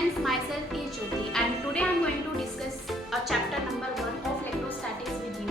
students, myself is Jyoti and today I am going to discuss a chapter number 1 of electrostatics with you,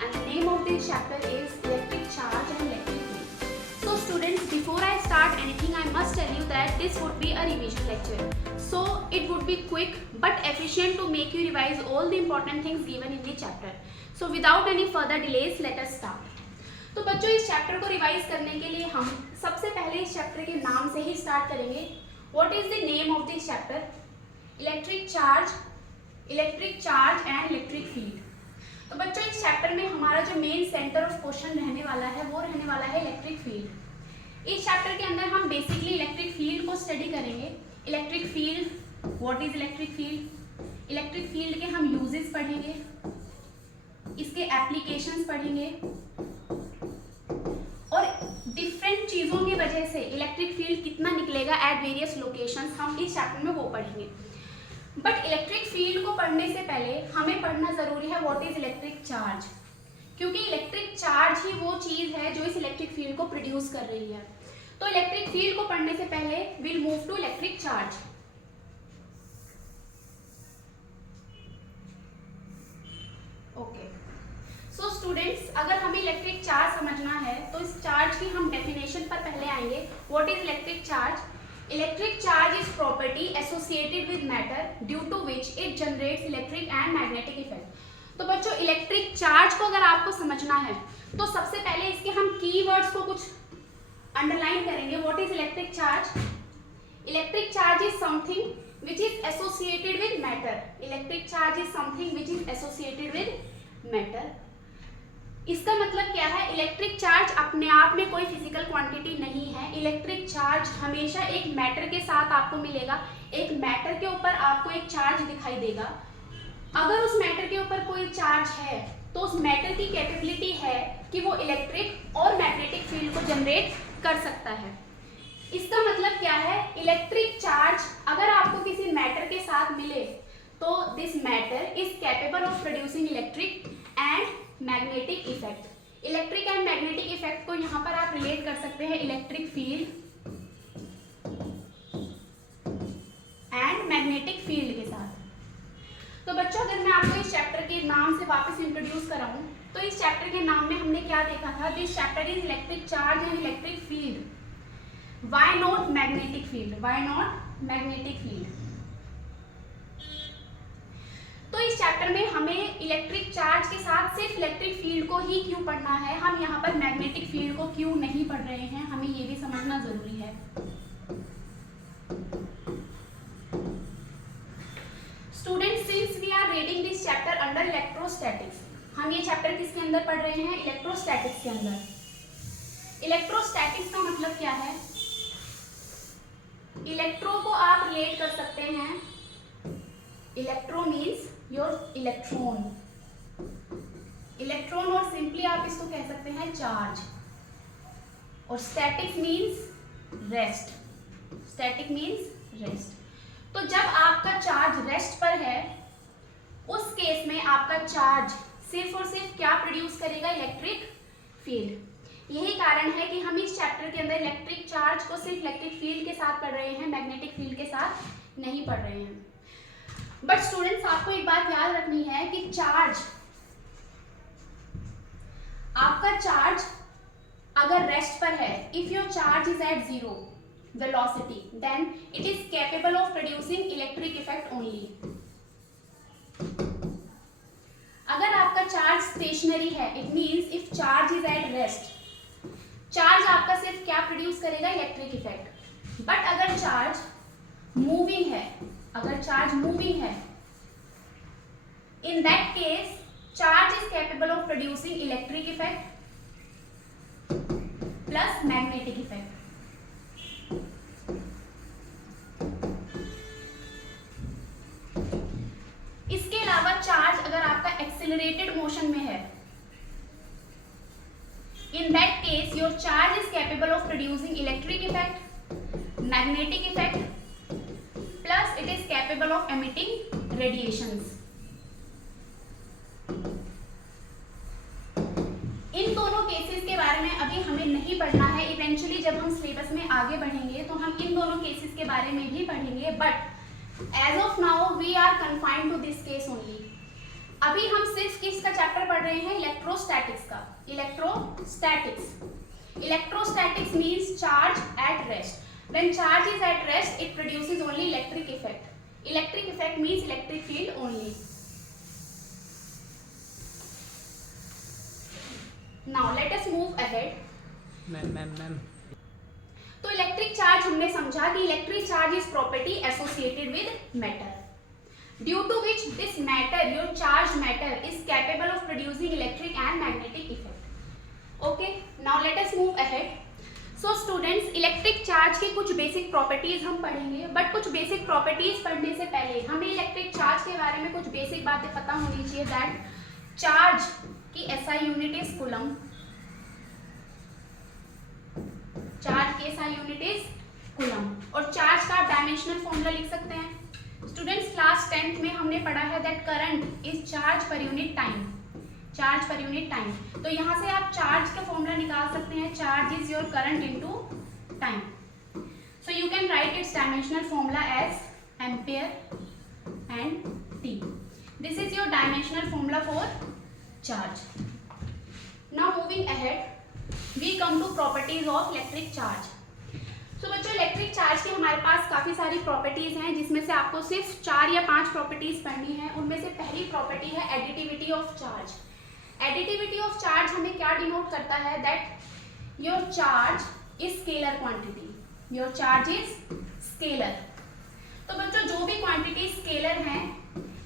and the name of this chapter is electric charge and electric field. So students, before I start anything I must tell you that this would be a revision lecture. So it would be quick but efficient to make you revise all the important things given in the chapter. So without any further delays, let us start. तो बच्चों, इस chapter को revise करने के लिए हम सबसे पहले इस चैप्टर के नाम से ही स्टार्ट करेंगे. What is the name of this chapter? Electric charge and electric field. तो बच्चों, इस चैप्टर में हमारा जो मेन सेंटर ऑफ क्वेश्चन रहने वाला है वो रहने वाला है इलेक्ट्रिक फील्ड. इस चैप्टर के अंदर हम बेसिकली इलेक्ट्रिक फील्ड को स्टडी करेंगे. Electric field, what is electric field, electric field के हम यूजेस पढ़ेंगे, इसके एप्लीकेशंस पढ़ेंगे और डिफरेंट चीज़ों की वजह से इलेक्ट्रिक फील्ड कितना निकलेगा एट वेरियस लोकेशंस हम इस चैप्टर में वो पढ़ेंगे. बट इलेक्ट्रिक फील्ड को पढ़ने से पहले हमें पढ़ना ज़रूरी है व्हाट इज इलेक्ट्रिक चार्ज, क्योंकि इलेक्ट्रिक चार्ज ही वो चीज़ है जो इस इलेक्ट्रिक फील्ड को प्रोड्यूस कर रही है. तो इलेक्ट्रिक फील्ड को पढ़ने से पहले will move to electric charge. Okay, so students, अगर हमें इलेक्ट्रिक चार्ज समझना है तो इस चार्ज की हम डेफिनेशन पर पहले आएंगे. What is electric charge? Electric charge is property associated with matter due to which it generates electric and magnetic effect. तो बच्चों, इलेक्ट्रिक चार्ज को अगर आपको समझना है तो सबसे पहले इसके हम कीवर्ड्स को कुछ अंडरलाइन करेंगे. What is electric charge? Electric charge is something which is associated with matter. Electric charge is something which is associated with matter. इसका मतलब क्या है? इलेक्ट्रिक चार्ज अपने आप में कोई फिजिकल क्वांटिटी नहीं है. इलेक्ट्रिक चार्ज हमेशा एक मैटर के साथ आपको मिलेगा. एक मैटर के ऊपर आपको एक चार्ज दिखाई देगा. अगर उस मैटर के ऊपर कोई चार्ज है तो उस मैटर की कैपेबिलिटी है कि वो इलेक्ट्रिक और मैग्नेटिक फील्ड को जनरेट कर सकता है. इसका मतलब क्या है? इलेक्ट्रिक चार्ज अगर आपको किसी मैटर के साथ मिले तो this matter is capable of producing electric and magnetic effect. Electric and magnetic effect को यहाँ पर आप रिलेट कर सकते हैं electric field and magnetic field के साथ. तो बच्चों, अगर मैं आपको इस चैप्टर के नाम से वापस इंट्रोड्यूस कराऊं तो इस चैप्टर के नाम में हमने क्या देखा था? This chapter is electric charge and electric field. Why not magnetic field? Why not magnetic field? तो इस चैप्टर में हमें इलेक्ट्रिक चार्ज के साथ सिर्फ इलेक्ट्रिक फील्ड को ही क्यों पढ़ना है, हम यहाँ पर मैग्नेटिक फील्ड को क्यों नहीं पढ़ रहे हैं, हमें ये भी समझना जरूरी है. Students, since we are reading this chapter under electrostatics, हम ये चैप्टर किसके अंदर पढ़ रहे हैं? इलेक्ट्रोस्टैटिक्स के अंदर. इलेक्ट्रोस्टैटिक्स का मतलब क्या है? इलेक्ट्रो को आप रिलेट कर सकते हैं. Electro means your electron. Electron और सिंपली आप इसको कह सकते हैं चार्ज. और statics means rest. Static means rest. तो जब आपका चार्ज रेस्ट पर है उस केस में आपका चार्ज सिर्फ और सिर्फ क्या प्रोड्यूस करेगा? Electric field. यही कारण है कि हम इस चैप्टर के अंदर इलेक्ट्रिक चार्ज को सिर्फ इलेक्ट्रिक फील्ड के साथ पढ़ रहे हैं, मैग्नेटिक फील्ड के साथ नहीं पढ़ रहे हैं. बट स्टूडेंट्स, आपको एक बात याद रखनी है कि चार्ज, आपका चार्ज अगर रेस्ट पर है, if your charge is at zero velocity, then it is capable of producing electric effect only. अगर आपका चार्ज स्टेशनरी है, it means if charge is at rest, charge आपका सिर्फ क्या प्रोड्यूस करेगा? Electric effect. बट अगर चार्ज मूविंग है, अगर चार्ज मूविंग है, in that case charge is capable of producing electric effect plus magnetic effect. इसके अलावा चार्ज अगर आपका एक्सेलरेटेड मोशन में है, in that case your charge is capable of producing electric effect, magnetic effect plus it is capable of emitting radiations. इन दोनों cases के बारे में अभी हमें नहीं पढ़ना है. इवेंचुअली जब हम सिलेबस में आगे बढ़ेंगे तो हम इन दोनों केसेस के बारे में भी पढ़ेंगे. But as of now we are confined to this case only. अभी हम सिर्फ किसका चैप्टर पढ़ रहे हैं? इलेक्ट्रोस्टैटिक्स का। Electrostatics means charge at rest. When charge is at rest, it produces only electric effect. Electric effect means electric field only. Now let us move ahead. Ma'am तो electric charge हमने समझा कि electric charge is property associated with matter, due to which this matter, your charge matter, is capable of producing electric and magnetic effect. Okay, now let us move ahead. So students, electric charge की कुछ basic properties हम पढ़ेंगे, but कुछ basic properties पढ़ने से पहले हमें electric charge के बारे में कुछ बेसिक बातें पता होनी चाहिए। दैट चार्ज की SI unit is coulomb, charge की एसआई यूनिट इज कूलम, और चार्ज का डायमेंशनल फॉर्मूला लिख सकते हैं। स्टूडेंट्स, क्लास 10th में हमने पढ़ा है that current is charge per unit time, charge per unit time. तो यहाँ से आप चार्ज का फॉर्मूला निकाल सकते हैं, charge is your current into time. So you can write its dimensional formula as ampere and T. This is your dimensional formula for charge. Now moving ahead, we come to properties of electric charge. So बच्चों, electric charge की हमारे पास काफ़ी सारी properties हैं, जिसमें से आपको सिर्फ 4 या 5 प्रॉपर्टीज पढ़नी है। उनमें से पहली प्रॉपर्टी है additivity of charge. Additivity of charge हमें क्या डिनोट करता है? That your charge is scalar quantity, your charge is scalar. तो बच्चों, जो भी क्वांटिटी स्केलर हैं,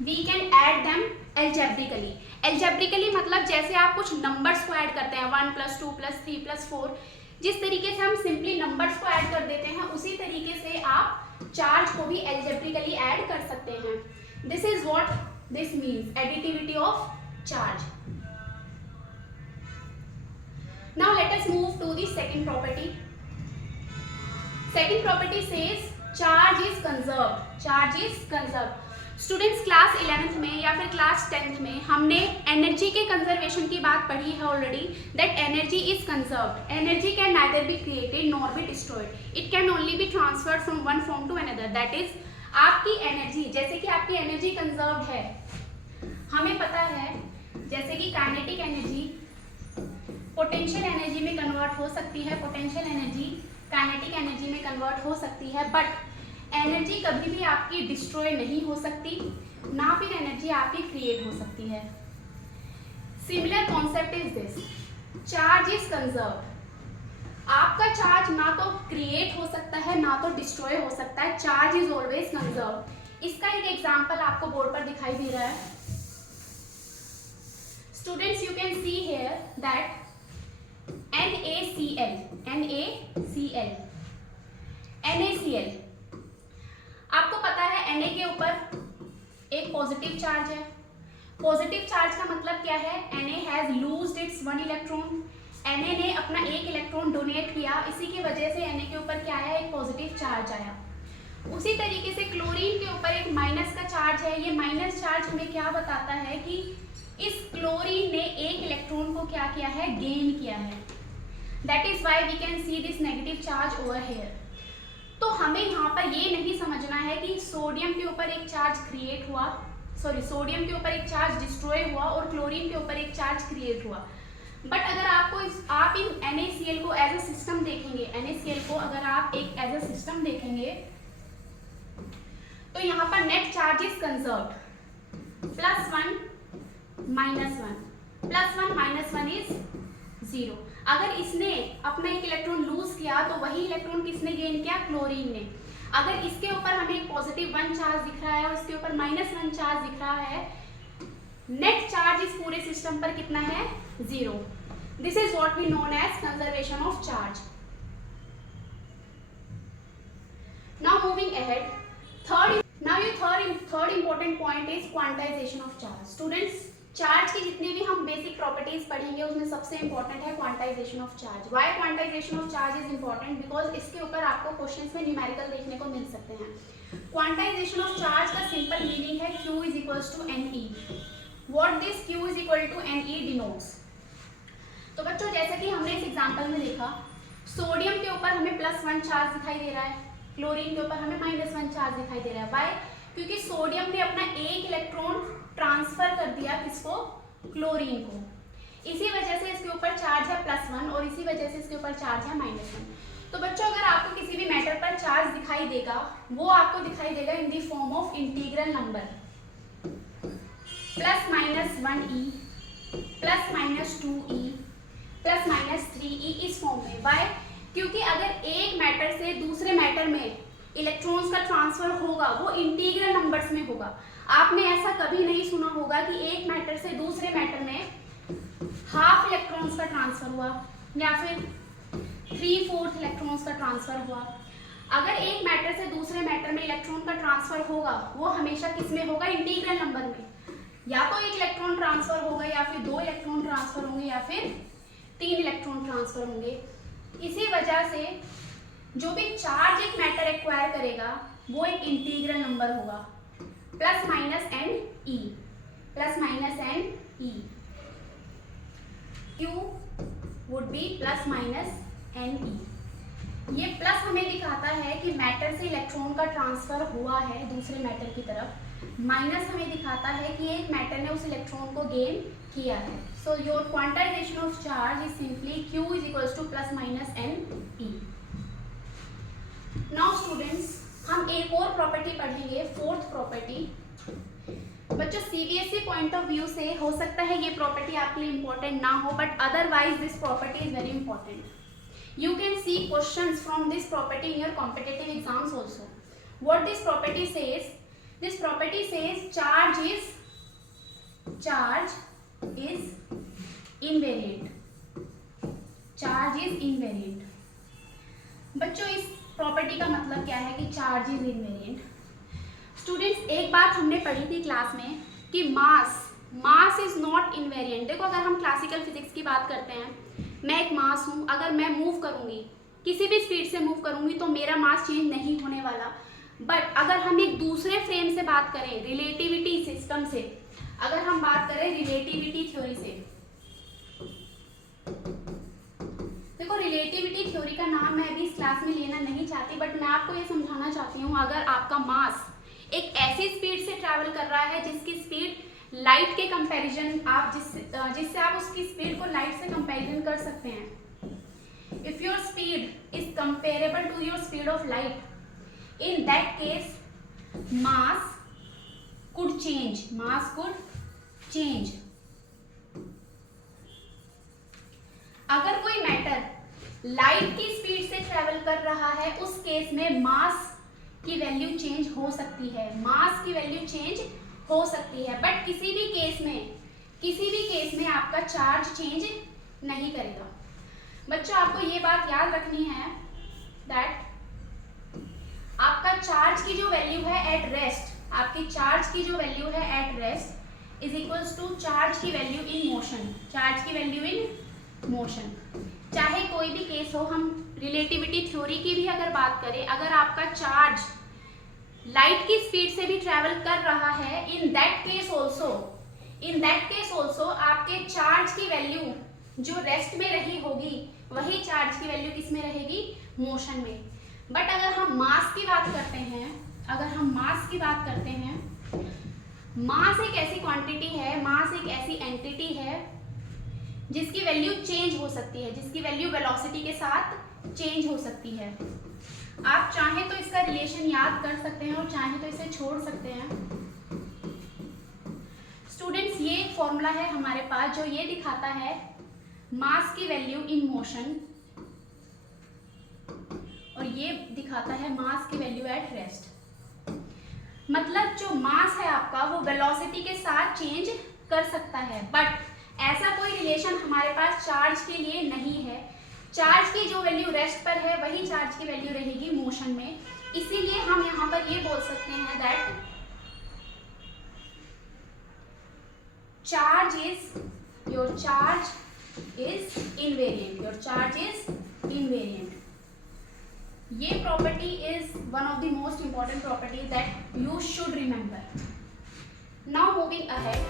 we can add them algebraically. Algebraically मतलब जैसे आप कुछ नंबर्स को ऐड करते हैं, 1 + 2 + 3 + 4, जिस तरीके से हम सिंपली नंबर्स को ऐड कर देते हैं, उसी तरीके से आप चार्ज को भी एल्जेब्रिकली ऐड कर सकते हैं। This is what this means, additivity of charge. Now let us move to the second property. Second property says charge is conserved. Charge is conserved. Students, class 11th में या फिर class 10th में हमने energy के conservation की बात पढ़ी है already. That energy is conserved. Energy can neither be created nor be destroyed, it can only be transferred from one form to another. That is, आपकी एनर्जी, जैसे कि आपकी एनर्जी कंजर्व्ड है, हमें पता है जैसे कि काइनेटिक एनर्जी पोटेंशियल एनर्जी में कन्वर्ट हो सकती है, पोटेंशियल एनर्जी काइनेटिक एनर्जी में कन्वर्ट हो सकती है, बट एनर्जी कभी भी आपकी डिस्ट्रॉय नहीं हो सकती, ना फिर एनर्जी आपकी क्रिएट हो सकती है। Similar concept is this, charge is conserved. आपका चार्ज ना तो क्रिएट हो सकता है ना तो डिस्ट्रॉय हो सकता है, चार्ज इज ऑलवेज कंजर्व्ड। इसका एक एग्जांपल आपको बोर्ड पर दिखाई दे रहा है। Students, you can see here that NaCl। आपको पता है Na के ऊपर एक पॉजिटिव चार्ज है। पॉजिटिव चार्ज का मतलब क्या है? Na has लूज्ड it's 1 electron. Na ने अपना 1 इलेक्ट्रॉन डोनेट किया, इसी की वजह से Na के ऊपर क्या आया? एक पॉजिटिव चार्ज आया। उसी तरीके से क्लोरीन के ऊपर एक माइनस का चार्ज है। ये माइनस चार्ज हमें क्या बताता है कि इस क्लोरीन ने 1 इलेक्ट्रॉन को क्या किया है? गेन किया है। That is why we can see this negative charge over here. तो हमें यहाँ पर ये नहीं समझना है कि सोडियम के ऊपर एक चार्ज क्रिएट हुआ, सोडियम के ऊपर एक चार्ज डिस्ट्रॉय हुआ और क्लोरीन के ऊपर एक चार्ज क्रिएट हुआ। बट अगर आप इन NaCl को एज अ सिस्टम देखेंगे, NaCl को अगर आप एक एज अ सिस्टम देखेंगे, तो यहाँ पर net charge is conserved, +1 -1, +1 -1 is 0। अगर इसने अपना 1 इलेक्ट्रॉन लूज किया तो वही इलेक्ट्रॉन किसने गेन किया? क्लोरीन ने। अगर इसके ऊपर हमें एक पॉजिटिव 1 चार्ज दिख रहा है और इसके ऊपर -1 चार्ज दिख रहा है, नेट चार्ज इस पूरे सिस्टम पर कितना है? 0। This is what we known as conservation of charge. Now moving ahead, third important point is quantization of charge. Students, charge की जितनी भी हम बेसिक प्रॉपर्टीज पढ़ेंगे उसमें सबसे इंपॉर्टेंट है quantization of charge. Why quantization of charge is important? Because इसके ऊपर आपको क्वेश्चंस में न्यूमेरिकल देखने को मिल सकते हैं। क्वांटाइजेशन ऑफ चार्ज का सिंपल मीनिंग है Q is equal to Ne। What this Q is equal to Ne denotes? तो बच्चों, जैसे कि हमने इस एग्जाम्पल में देखा, सोडियम के ऊपर हमें +1 चार्ज दिखाई दे रहा है, क्लोरीन के ऊपर हमें -1 चार्ज दिखाई दे रहा है। वाई? क्योंकि सोडियम ने अपना एक इलेक्ट्रॉन ट्रांसफर कर दिया किसको, क्लोरीन को। इसी वजह से इसके ऊपर चार्ज है +1 और इसी वजह से इसके ऊपर चार्ज है -1। तो बच्चों अगर आपको किसी भी मैटर पर चार्ज दिखाई देगा वो आपको दिखाई देगा in the form of integral number +-1e, +-2e, +-3e इस फॉर्म में। वाई? क्योंकि अगर एक मैटर से दूसरे मैटर में इलेक्ट्रॉन्स का ट्रांसफर होगा वो इंटीग्रल नंबर्स में होगा। आपने ऐसा कभी नहीं सुना होगा कि एक मैटर से दूसरे मैटर में हाफ इलेक्ट्रॉन्स का ट्रांसफर हुआ या फिर 3/4 इलेक्ट्रॉन्स का ट्रांसफर हुआ। अगर एक मैटर से दूसरे मैटर में इलेक्ट्रॉन का ट्रांसफर होगा वो हमेशा किस में होगा, इंटीग्रल नंबर में। या तो एक इलेक्ट्रॉन ट्रांसफर होगा या फिर 2 इलेक्ट्रॉन ट्रांसफर होंगे या फिर 3 इलेक्ट्रॉन ट्रांसफर होंगे। इसी वजह से जो भी चार्ज एक मैटर एक्वायर करेगा वो एक इंटीग्रल नंबर होगा, +-n e, +-n e। Q would be +-n e। ये प्लस हमें दिखाता है कि मैटर से इलेक्ट्रॉन का ट्रांसफर हुआ है दूसरे मैटर की तरफ, माइनस हमें दिखाता है कि एक मैटर ने उस इलेक्ट्रॉन को गेन किया है। So your quantization of charge is simply Q = +-n e। Now students हम एक और प्रॉपर्टी पढ़ेंगे, 4th प्रॉपर्टी। बच्चों CBSE पॉइंट ऑफ व्यू से हो सकता है ये प्रॉपर्टी आपके लिए इंपॉर्टेंट ना हो, but otherwise this property is very important. You can see questions from this property in your competitive exams also. What this property says? This property says charge is invariant. Charge is invariant. बच्चों इस property का मतलब क्या है कि charge is invariant? Students एक बात हमने पढ़ी थी क्लास में कि मास इज नॉट इनवेरिएंट। देखो अगर हम क्लासिकल फिजिक्स की बात करते हैं, मैं एक मास हूँ, अगर मैं मूव करूँगी किसी भी स्पीड से मूव करूँगी तो मेरा मास चेंज नहीं होने वाला। बट अगर हम एक दूसरे फ्रेम से बात करें, रिलेटिविटी सिस्टम से, अगर हम बात करें रिलेटिविटी थ्योरी से, देखो रिलेटिविटी थ्योरी का नाम मैं अभी इस क्लास में लेना नहीं चाहती, बट मैं आपको ये समझाना चाहती हूँ अगर आपका मास एक ऐसी स्पीड से ट्रैवल कर रहा है जिसकी स्पीड लाइट के कंपैरिजन आप जिससे आप उसकी स्पीड को लाइट से कंपैरिजन कर सकते हैं। If your speed is comparable to your speed of light, in that case mass could change. अगर कोई मैटर लाइट की स्पीड से ट्रैवल कर रहा है उस केस में मास की वैल्यू चेंज हो सकती है, बट किसी भी केस में आपका चार्ज चेंज नहीं करेगा। बच्चों आपको ये बात याद रखनी है दैट आपका चार्ज की जो वैल्यू है एट रेस्ट, आपकी चार्ज की जो वैल्यू है at rest is equals to charge की वैल्यू इन मोशन। चाहे कोई भी केस हो, हम रिलेटिविटी थ्योरी की भी अगर बात करें, अगर आपका चार्ज लाइट की स्पीड से भी ट्रैवल कर रहा है, इन दैट केस ऑल्सो आपके चार्ज की वैल्यू जो रेस्ट में रही होगी वही चार्ज की वैल्यू किस में रहेगी, मोशन में। बट अगर हम मास की बात करते हैं, मास एक ऐसी क्वांटिटी है, मास एक ऐसी एंटिटी है जिसकी वैल्यू चेंज हो सकती है, जिसकी वैल्यू वेलोसिटी के साथ चेंज हो सकती है। आप चाहें तो इसका रिलेशन याद कर सकते हैं और चाहें तो इसे छोड़ सकते हैं। स्टूडेंट्स ये एक फॉर्मूला है हमारे पास जो ये दिखाता है मास की वैल्यू इन मोशन और ये दिखाता है मास की वैल्यू एट रेस्ट। मतलब जो मास है आपका वो वेलोसिटी के साथ चेंज कर सकता है, बट ऐसा कोई रिलेशन हमारे पास चार्ज के लिए नहीं है। चार्ज की जो वैल्यू रेस्ट पर है वही चार्ज की वैल्यू रहेगी मोशन में। इसीलिए हम यहाँ पर ये बोल सकते हैं that your charge is invariant. ये property is one of the most important property that you should remember. Now moving ahead,